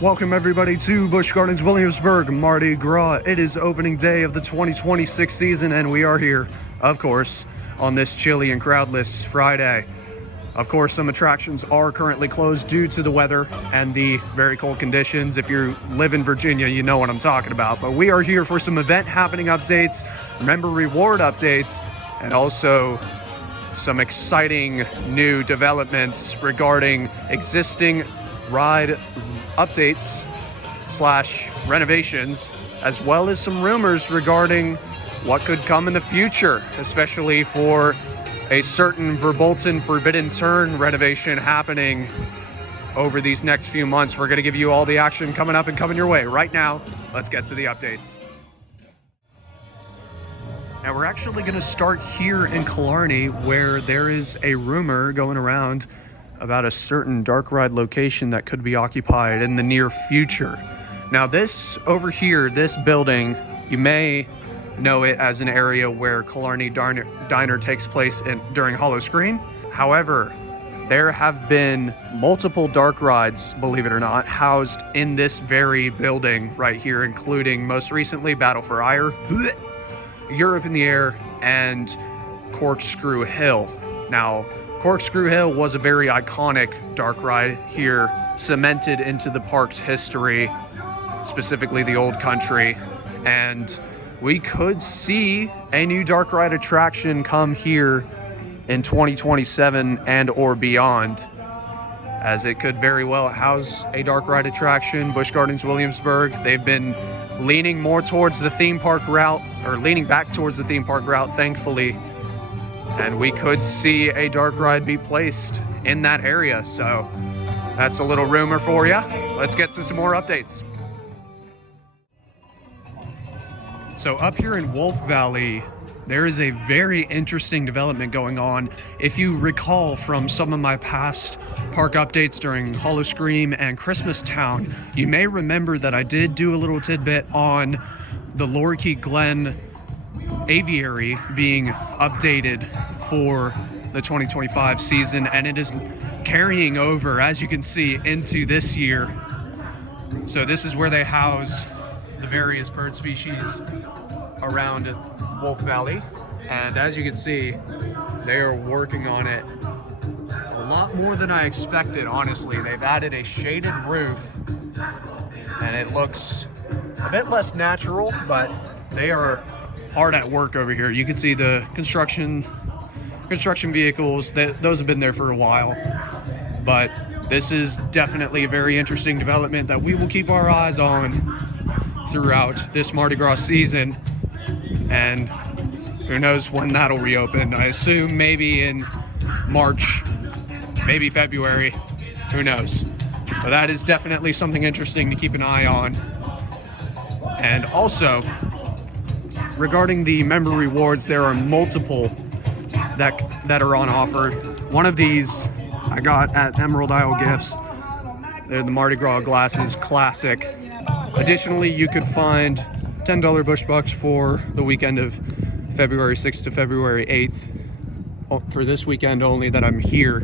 Welcome everybody to Busch Gardens Wlliamsburg, Mardi Gras. It is opening day of the 2026 season and we are here, of course, on this chilly and crowdless Friday. Of course, some attractions are currently closed due to the weather and the very cold conditions. If you live in Virginia, you know what I'm talking about. But we are here for some event happening updates, member reward updates, and also some exciting new developments regarding existing ride updates / renovations, as well as some rumors regarding what could come in the future, especially for a certain Verbolten Forbidden Turn renovation happening over these next few months. We're going to give you all the action coming up and coming your way. Right now, let's get to the updates. Now we're actually going to start here in Killarney, where there is a rumor going around about a certain dark ride location that could be occupied in the near future. Now this over here, this building, you may know it as an area where Killarney Diner takes place during Howl-O-Screen. However, there have been multiple dark rides, believe it or not, housed in this very building right here, including most recently Battle for Ire, Europe in the Air, and Corkscrew Hill. Now, Corkscrew Hill was a very iconic dark ride here, cemented into the park's history, specifically the old country, and we could see a new dark ride attraction come here in 2027 and or beyond, as it could very well house a dark ride attraction. Busch Gardens Wlliamsburg, they've been leaning more towards the theme park route, or leaning back towards the theme park route, thankfully. And we could see a dark ride be placed in that area. So that's a little rumor for you. Let's get to some more updates. So up here in Wolf Valley, there is a very interesting development going on. If you recall from some of my past park updates during Howl-O-Scream and Christmas Town, you may remember that I did do a little tidbit on the Lorikeet Glen aviary being updated for the 2025 season, and it is carrying over, as you can see, into this year. So this is where they house the various bird species around Wolf Valley, and as you can see, they are working on it a lot more than I expected, honestly. They've added a shaded roof and it looks a bit less natural, but they are hard at work over here. You can see the construction vehicles, those have been there for a while, but this is definitely a very interesting development that we will keep our eyes on throughout this Mardi Gras season, and who knows when that'll reopen. I assume maybe in March, maybe February, who knows. But that is definitely something interesting to keep an eye on. And also, regarding the member rewards, there are multiple that are on offer. One of these I got at Emerald Isle Gifts. They're the Mardi Gras glasses, classic. Additionally, you could find $10 Busch Bucks for the weekend of February 6th to February 8th, for this weekend only that I'm here.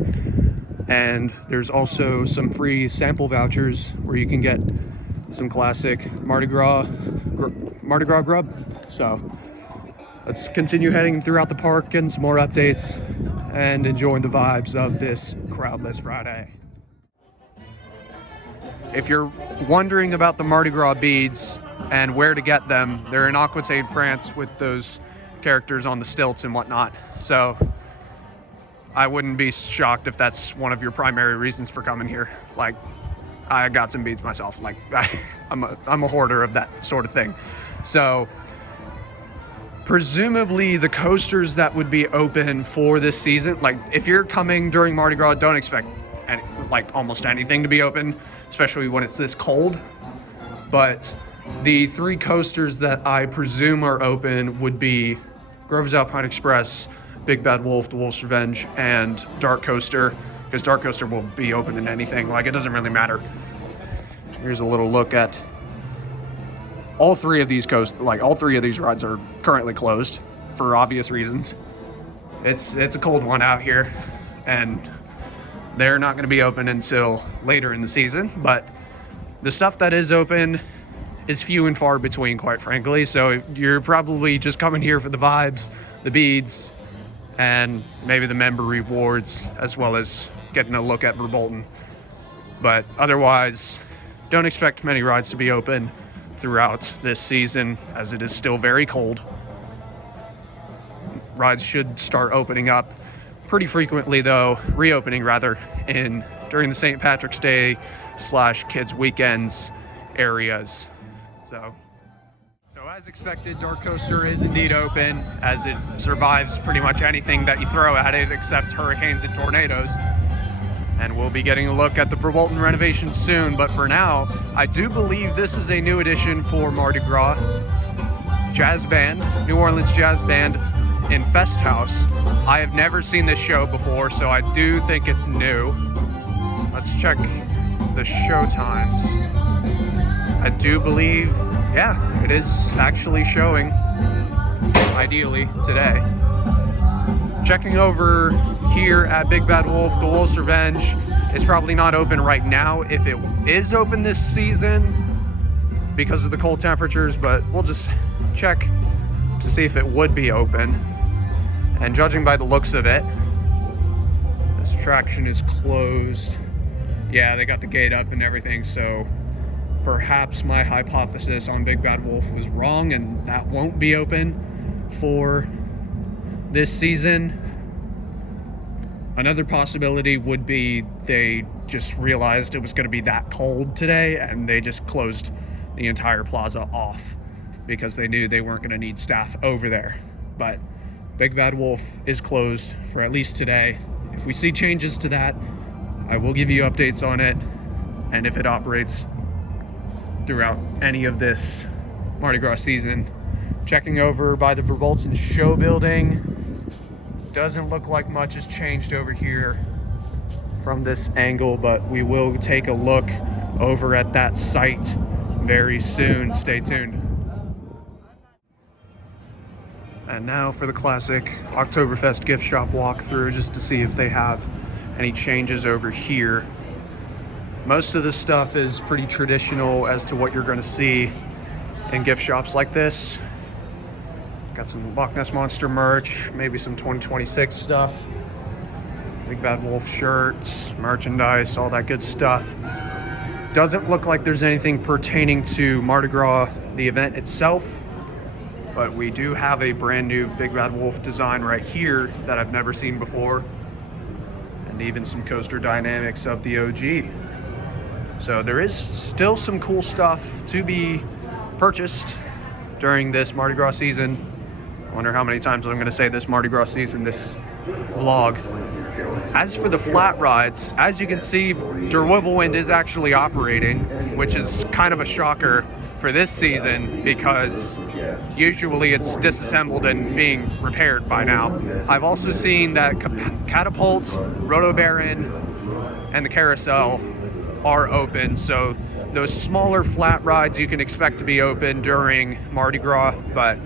And there's also some free sample vouchers where you can get some classic Mardi Gras grub. So let's continue heading throughout the park, getting some more updates, and enjoying the vibes of this crowdless Friday. If you're wondering about the Mardi Gras beads and where to get them, they're in Aquitaine, France, with those characters on the stilts and whatnot. So I wouldn't be shocked if that's one of your primary reasons for coming here. Like, I got some beads myself. Like, I'm a hoarder of that sort of thing. So presumably the coasters that would be open for this season, like if you're coming during Mardi Gras, don't expect almost anything to be open, especially when it's this cold. But the three coasters that I presume are open would be Grover's Alpine Express, Big Bad Wolf, The Wolf's Revenge, and Dark Coaster, because Dark Coaster will be open in anything. Like, it doesn't really matter. Here's a little look at all three of these rides are currently closed for obvious reasons. It's a cold one out here, and they're not going to be open until later in the season, but The stuff that is open is few and far between, quite frankly. So you're probably just coming here for the vibes, the beads, and maybe the member rewards, as well as getting a look at Verbolten. But otherwise, don't expect many rides to be open throughout this season, as it is still very cold. Rides should start opening up pretty frequently, though, reopening rather, during the St. Patrick's Day / kids weekends areas. So as expected, Dark Coaster is indeed open, as it survives pretty much anything that you throw at it except hurricanes and tornadoes. And we'll be getting a look at the Verbolten renovation soon, but for now, I do believe this is a new addition for Mardi Gras. Jazz band, New Orleans jazz band in Fest House. I have never seen this show before, so I do think it's new. Let's check the show times. I do believe, yeah, it is actually showing, ideally, today. Checking over here at Big Bad Wolf, the Wolf's Revenge is probably not open right now if it is open this season because of the cold temperatures, but we'll just check to see if it would be open. And judging by the looks of it, this attraction is closed. Yeah, they got the gate up and everything, so perhaps my hypothesis on Big Bad Wolf was wrong and that won't be open for this season. Another possibility would be they just realized it was going to be that cold today and they just closed the entire plaza off because they knew they weren't going to need staff over there. But Big Bad Wolf is closed for at least today. If we see changes to that, I will give you updates on it, and if it operates throughout any of this Mardi Gras season. Checking over by the Verbolten show building. Doesn't look like much has changed over here from this angle, but we will take a look over at that site very soon. Stay tuned. And now for the classic Oktoberfest gift shop walkthrough, just to see if they have any changes over here. Most of this stuff is pretty traditional as to what you're going to see in gift shops like this. Got some Loch Ness Monster merch, maybe some 2026 stuff, Big Bad Wolf shirts, merchandise, all that good stuff. Doesn't look like there's anything pertaining to Mardi Gras, the event itself, but we do have a brand new Big Bad Wolf design right here that I've never seen before, and even some coaster dynamics of the OG. So there is still some cool stuff to be purchased during this Mardi Gras season. I wonder how many times I'm going to say this Mardi Gras season, this vlog. As for the flat rides, as you can see, Der Wirbelwind is actually operating, which is kind of a shocker for this season because usually it's disassembled and being repaired by now. I've also seen that Catapult, Roto Baron, and the Carousel are open, so those smaller flat rides you can expect to be open during Mardi Gras, but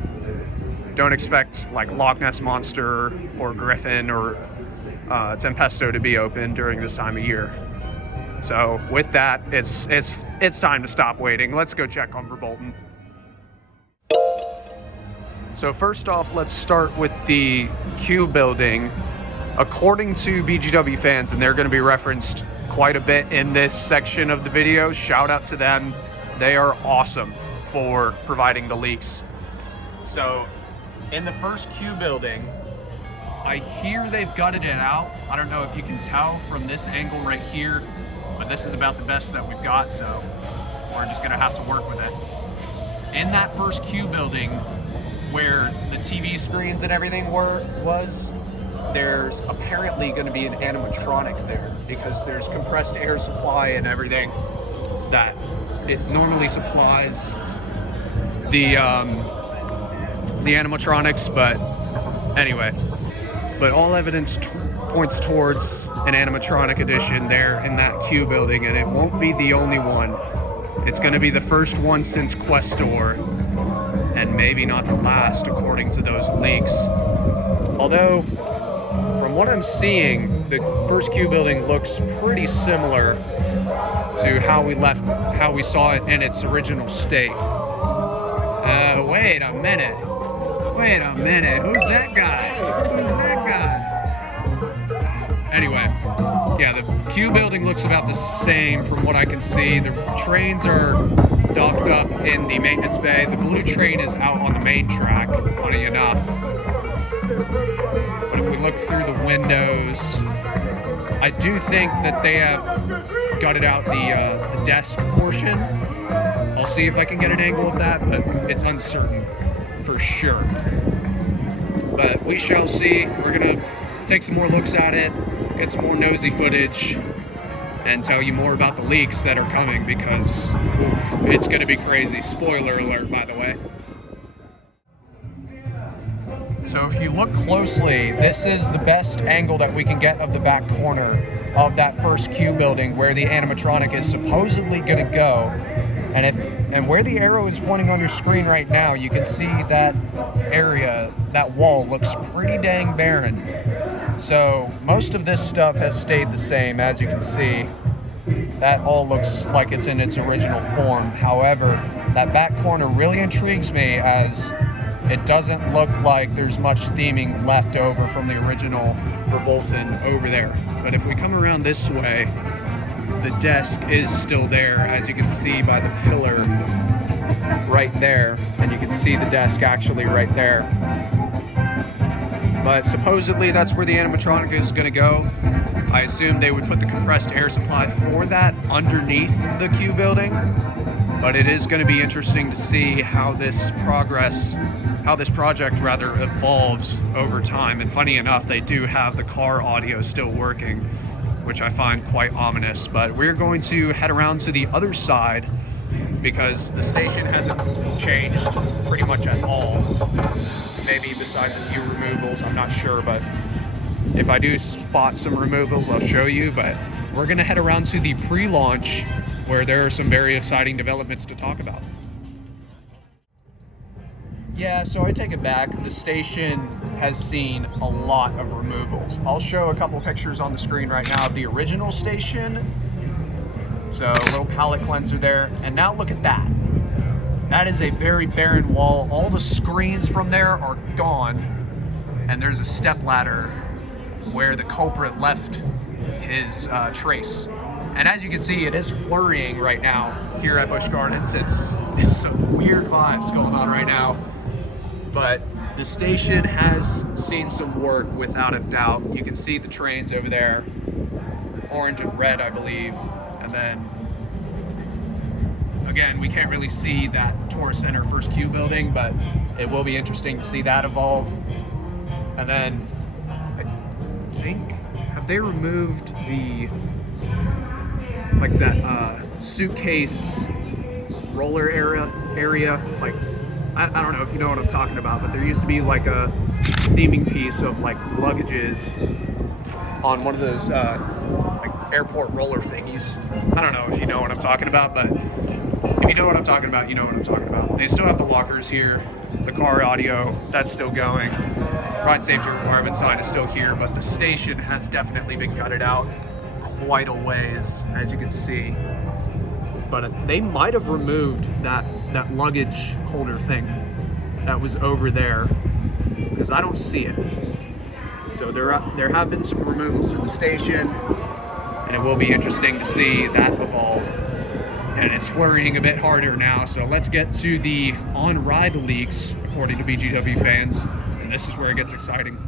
don't expect like Loch Ness Monster or Griffin or Tempesto to be open during this time of year. So with that, it's time to stop waiting. Let's go check on Verbolten. So first off, let's start with the queue building. According to BGWFans, and they're going to be referenced quite a bit in this section of the video, shout out to them. They are awesome for providing the leaks. So in the first queue building, I hear they've gutted it out. I don't know if you can tell from this angle right here, but this is about the best that we've got, so we're just gonna have to work with it. In that first queue building where the TV screens and everything was, there's apparently gonna be an animatronic there because there's compressed air supply and everything that it normally supplies the animatronics, but anyway. But all evidence points towards an animatronic addition there in that queue building, and it won't be the only one. It's going to be the first one since Questor, and maybe not the last according to those leaks. Although, from from what I'm seeing, the first Q building looks pretty similar to how we saw it in its original state. Wait a minute. Who's that guy? Anyway, yeah, the Q building looks about the same from what I can see. The trains are docked up in the maintenance bay. The blue train is out on the main track, funny enough. But if we look through the windows, I do think that they have gutted out the desk portion. I'll see if I can get an angle of that, but it's uncertain for sure. But we shall see. We're gonna take some more looks at it, get some more nosy footage, and tell you more about the leaks that are coming, because it's gonna be crazy. Spoiler alert, by the way. So if you look closely, this is the best angle that we can get of the back corner of that first Q building where the animatronic is supposedly gonna go. And where the arrow is pointing on your screen right now, you can see that area, that wall looks pretty dang barren. So most of this stuff has stayed the same, as you can see. That all looks like it's in its original form. However, that back corner really intrigues me, as it doesn't look like there's much theming left over from the original Verbolten over there. But if we come around this way, the desk is still there, as you can see by the pillar right there, and you can see the desk actually right there. But supposedly that's where the animatronic is going to go. I assume they would put the compressed air supply for that underneath the Q building, but it is going to be interesting to see how this project evolves over time. And funny enough, they do have the car audio still working, which I find quite ominous. But we're going to head around to the other side, because the station hasn't changed pretty much at all. Maybe besides a few removals, I'm not sure, but if I do spot some removals, I'll show you. But we're gonna head around to the pre-launch, where there are some very exciting developments to talk about. Yeah, so I take it back. The station has seen a lot of removals. I'll show a couple pictures on the screen right now of the original station. So a little palette cleanser there. And now look at that. That is a very barren wall. All the screens from there are gone. And there's a step ladder where the culprit left his trace. And as you can see, it is flurrying right now here at Busch Gardens. It's some weird vibes going on right now. But the station has seen some work without a doubt. You can see the trains over there, orange and red, I believe. And then, again, we can't really see that tourist center first Q building, but it will be interesting to see that evolve. And then, I think, have they removed the, like that suitcase roller area? Like, I don't know if you know what I'm talking about, but there used to be like a theming piece of like luggages on one of those like airport roller thingies. I don't know if you know what I'm talking about, but if you know what I'm talking about, you know what I'm talking about. They still have the lockers here, the car audio, that's still going. Ride safety requirement sign is still here, but the station has definitely been gutted out quite a ways, as you can see. But they might have removed that luggage holder thing that was over there, because I don't see it. So there have been some removals in the station, and it will be interesting to see that evolve. And it's flurrying a bit harder now, so let's get to the on-ride leaks, according to BGWFans, and this is where it gets exciting.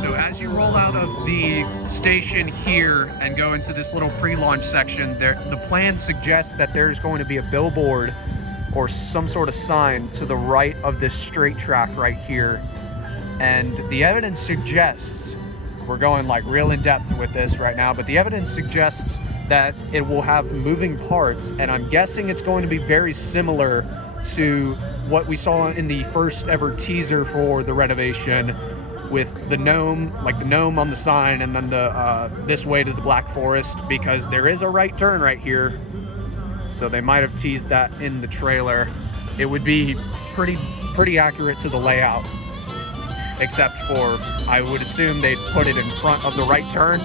So as you roll out of the station here and go into this little pre-launch section, the plan suggests that there's going to be a billboard or some sort of sign to the right of this straight track right here. And the evidence suggests, we're going like real in depth with this right now, but the evidence suggests that it will have moving parts, and I'm guessing it's going to be very similar to what we saw in the first ever teaser for the Renovation, with the gnome, like the gnome on the sign, and then the this way to the Black Forest, because there is a right turn right here. So they might have teased that in the trailer. It would be pretty accurate to the layout. except for I would assume they'd put it in front of the right turn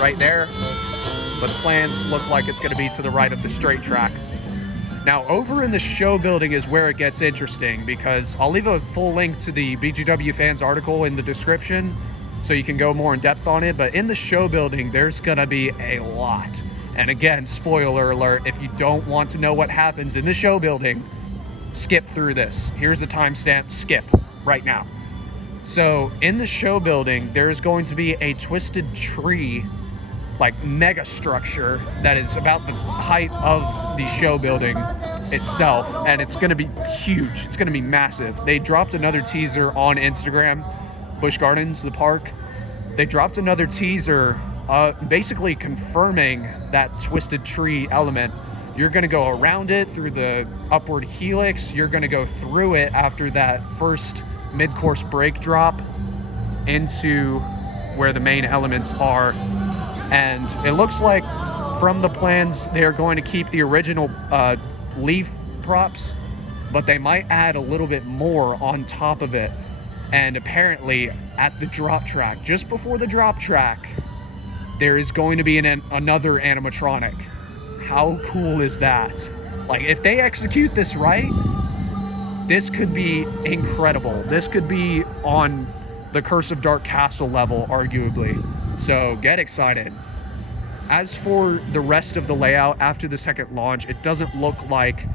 right there, but the plans look like it's going to be to the right of the straight track. Now over in the show building is where it gets interesting, because I'll leave a full link to the BGWFans article in the description so you can go more in depth on it, but in the show building there's going to be a lot. And again, spoiler alert, if you don't want to know what happens in the show building, skip through this. Here's the timestamp, skip right now. So in the show building, there's going to be a twisted tree, like mega structure that is about the height of the show building itself, and it's going to be huge. It's going to be massive. They dropped another teaser on Instagram, Busch Gardens, the park. They dropped another teaser basically confirming that twisted tree element. You're going to go around it through the upward helix. You're going to go through it after that first mid-course brake drop into where the main elements are. And it looks like from the plans they're going to keep the original leaf props, but they might add a little bit more on top of it. And apparently at the drop track, just before the drop track, there is going to be another animatronic. How cool is that? Like, if they execute this right, this could be incredible. This could be on the Curse of Dark Castle level, arguably. So get excited. As for the rest of the layout after the second launch, it doesn't look like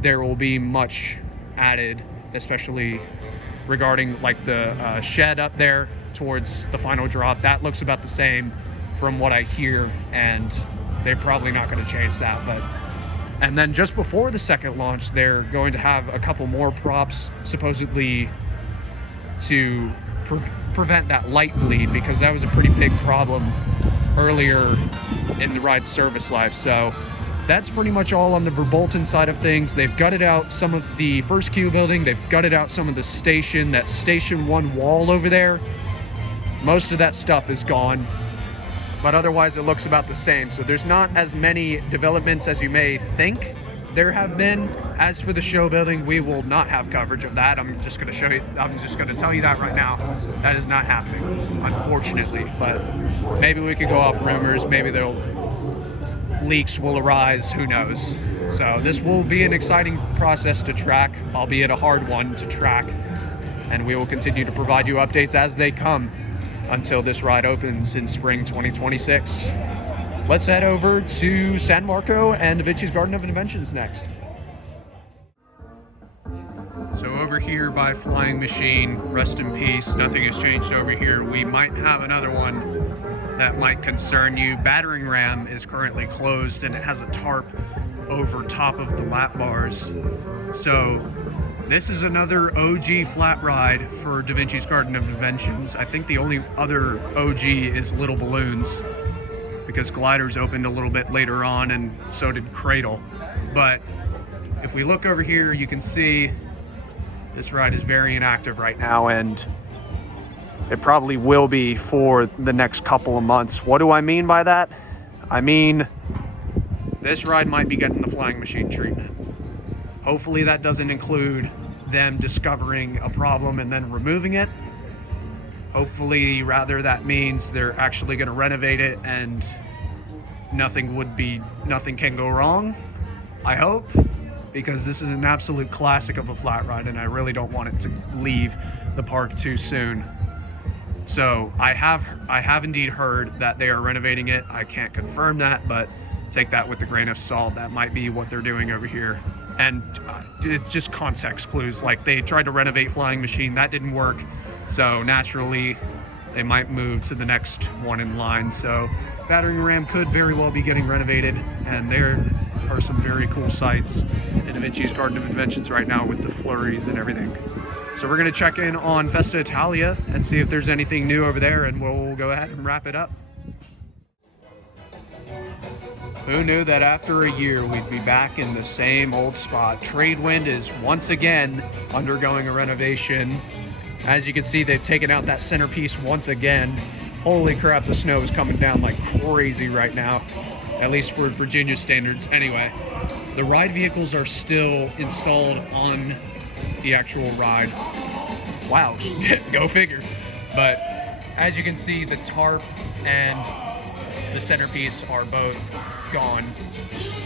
there will be much added, especially regarding like the shed up there towards the final drop. That looks about the same from what I hear, and they're probably not going to change that. And then just before the second launch, they're going to have a couple more props, supposedly to prevent that light bleed, because that was a pretty big problem earlier in the ride's service life. So that's pretty much all on the Verbolten side of things. They've gutted out some of the first queue building. They've gutted out some of the station, that station 1 wall over there. Most of that stuff is gone, but otherwise it looks about the same. So there's not as many developments as you may think there have been. As for the show building, we will not have coverage of that. I'm just going to tell you that right now. That is not happening, unfortunately. But maybe we could go off rumors. Maybe leaks will arise. Who knows? So this will be an exciting process to track, albeit a hard one to track. And we will continue to provide you updates as they come until this ride opens in spring 2026. Let's head over to San Marco and Da Vinci's Garden of Inventions next. So over here by Flying Machine, rest in peace, nothing has changed over here. We might have another one that might concern you. Battering Ram is currently closed, and it has a tarp over top of the lap bars. So this is another OG flat ride for Da Vinci's Garden of Inventions. I think the only other OG is Little Balloons, because Gliders opened a little bit later on, and so did Cradle. But if we look over here, you can see this ride is very inactive right now, and it probably will be for the next couple of months. What do I mean by that? I mean, this ride might be getting the Flying Machine treatment. Hopefully that doesn't include them discovering a problem and then removing it. Hopefully, rather, that means they're actually going to renovate it and nothing can go wrong. I hope, because this is an absolute classic of a flat ride, and I really don't want it to leave the park too soon. So I have indeed heard that they are renovating it. I can't confirm that, but take that with a grain of salt. That might be what they're doing over here. And it's just context clues. Like, they tried to renovate Flying Machine, that didn't work. So naturally, they might move to the next one in line. So Battering Ram could very well be getting renovated, and there are some very cool sights in Da Vinci's Garden of Inventions right now with the flurries and everything. So we're going to check in on Festa Italia and see if there's anything new over there, and we'll go ahead and wrap it up. Who knew that after a year we'd be back in the same old spot? Tradewind is once again undergoing a renovation. As you can see, they've taken out that centerpiece once again. Holy crap, the snow is coming down like crazy right now, at least for Virginia standards. Anyway, the ride vehicles are still installed on the actual ride. Wow, go figure. But as you can see, the tarp and the centerpiece are both gone.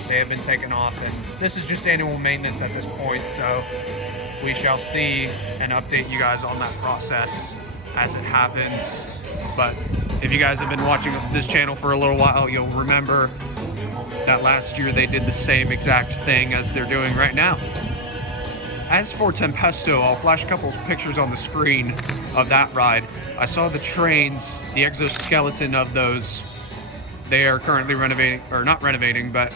They have been taken off, and this is just annual maintenance at this point, so we shall see and update you guys on that process as it happens. But if you guys have been watching this channel for a little while, you'll remember that last year they did the same exact thing as they're doing right now. As for Tempesto, I'll flash a couple of pictures on the screen of that ride. I saw the trains, the exoskeleton of those. They are currently renovating, or not renovating, but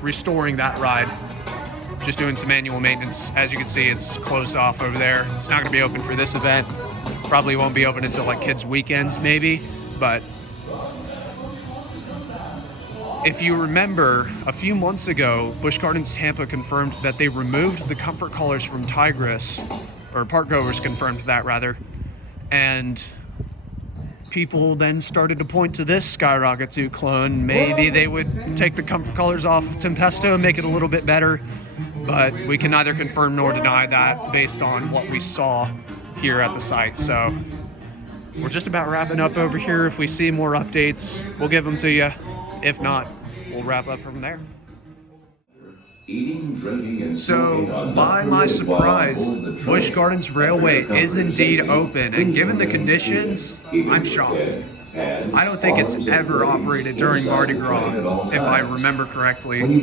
restoring that ride. Just doing some annual maintenance. As you can see, it's closed off over there. It's not gonna be open for this event. Probably won't be open until like kids' weekends maybe, but if you remember, a few months ago, Busch Gardens Tampa confirmed that they removed the comfort collars from Tigris, or parkgoers confirmed that rather, and people then started to point to this Skyrocket 2 clone. Maybe they would take the comfort collars off Tempesto and make it a little bit better, but we can neither confirm nor deny that based on what we saw here at the site. So we're just about wrapping up over here. If we see more updates, we'll give them to you. If not, we'll wrap up from there. Eating, drinking, and So, by my surprise, Busch Gardens Railway is indeed open, and given the conditions, I'm shocked. I don't think it's ever operated during Mardi Gras, if I remember correctly,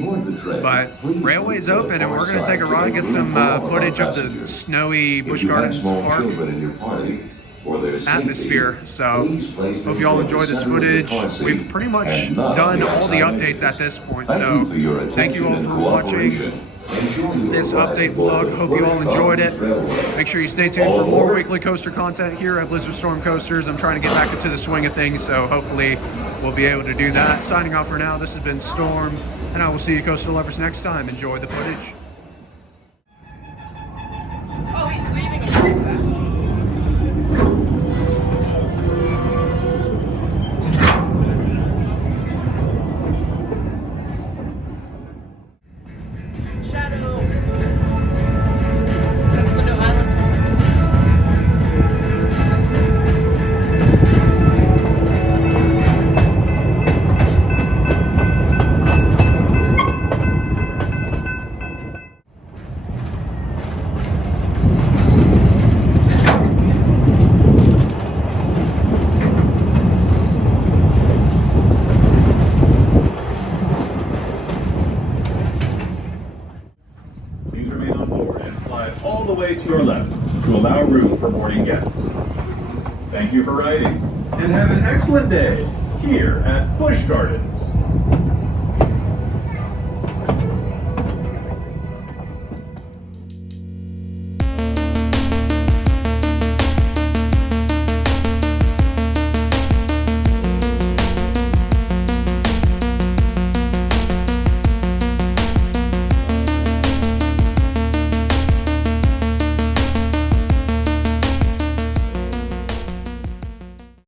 but Railway is open, and we're going to take a ride, get some footage of the snowy Busch Gardens Park atmosphere. So hope you all enjoy this footage. We've pretty much done all the updates at this point, so thank you all for watching this update vlog. Hope you all enjoyed it. Make sure you stay tuned for more weekly coaster content here at BliXXardStorm Coasters. I'm trying to get back into the swing of things, so hopefully we'll be able to do that. Signing off for now, this has been Storm, and I will see you coaster lovers next time. Enjoy the footage. Oh, he's leaving a all the way to your left to allow room for boarding guests. Thank you for riding, and have an excellent day here at Busch Gardens.